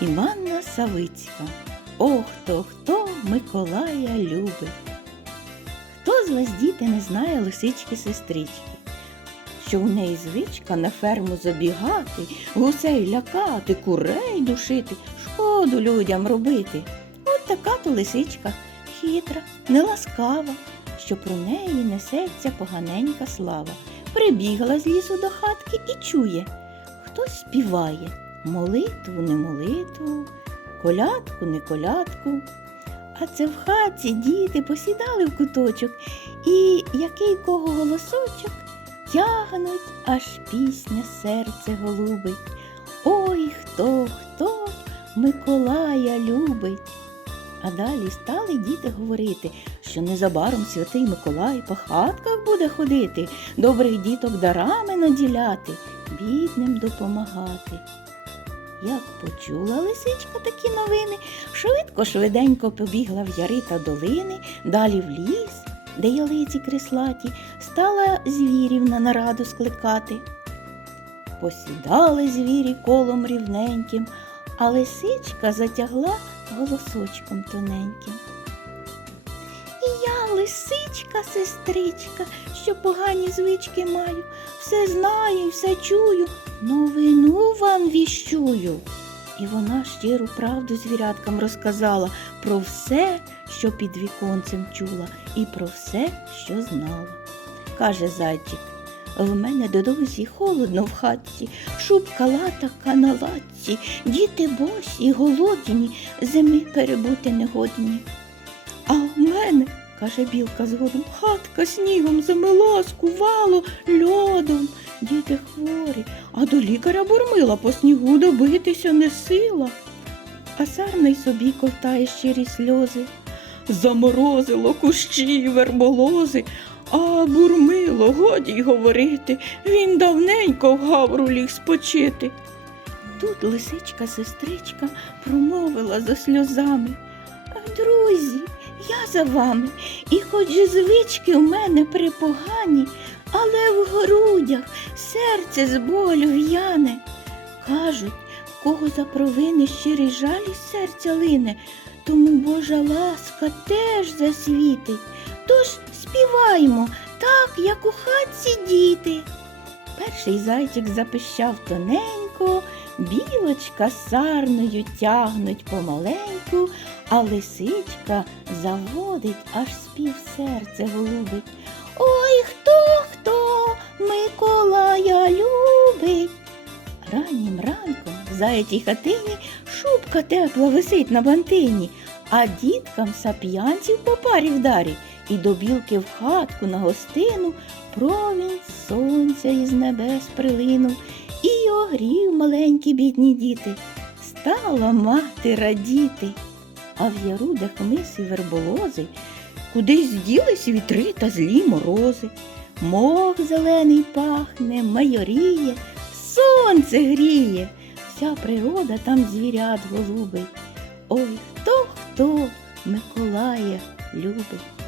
Іванна Савицька. Ох, хто хто Миколая любить. Хто з вас, діти, не знає лисички сестрички? Що в неї звичка на ферму забігати, гусей лякати, курей душити, шкоду людям робити. От така то лисичка, хитра, неласкава, що про неї несеться поганенька слава. Прибігла з лісу до хатки і чує, хтось співає молитву, не молитву, колядку, не колядку. А це в хатці діти посідали в куточок, і який кого голосочок тягнуть, аж пісня серце голубить. Ой, хто, хто Миколая любить. А далі стали діти говорити, що незабаром святий Миколай по хатках буде ходити, добрих діток дарами наділяти, бідним допомагати. Як почула лисичка такі новини, швидко швиденько побігла в яри та долини, далі в ліс, де ялиці крислаті, стала звірів на нараду скликати. Посідали звірі колом рівненьким, а лисичка затягла голосочком тоненьким. Лисичка, сестричка, що погані звички маю, все знаю все чую, новину вам віщую. І вона щиру правду звіряткам розказала про все, що під віконцем чула, і про все, що знала. Каже зайчик, в мене додовзі холодно в хатці, шубка латака на латці, діти босі, голодні, зими перебути не годні. А в мене, каже білка згодом, хатка снігом замила, скувало льодом. Діти хворі, а до лікаря бурмила по снігу добитися не сила. А сарний собі ковтає щирі сльози. Заморозило кущі верболози, а бурмило, годі й говорити, він давненько в гавру ліг спочити. Тут лисичка сестричка промовила за сльозами. Друзі, я за вами, і хоч звички в мене припогані, але в грудях серце з болю в'яне. Кажуть, кого за провини щирий жаль із серця лине, тому Божа ласка теж засвітить. Тож співаймо так, як у хатці діти. Перший зайчик запищав тоненько, білочка сарною тягнуть помаленьку, а лисичка заводить, аж спів серце голубить. Ой, хто, хто Миколая любить. Раннім ранком в заячій хатині шубка тепла висить на бантині, а діткам сап'янців по парі вдарі, і до білки в хатку на гостину промінь сонця із небес прилинув і огрів маленькі бідні діти. Стала мати радіти, а в яру, де хмиси верболози, кудись ділись вітри та злі морози. Мох зелений пахне, майоріє, сонце гріє, вся природа там звірят голубить. Ой, хто хто Миколая любить.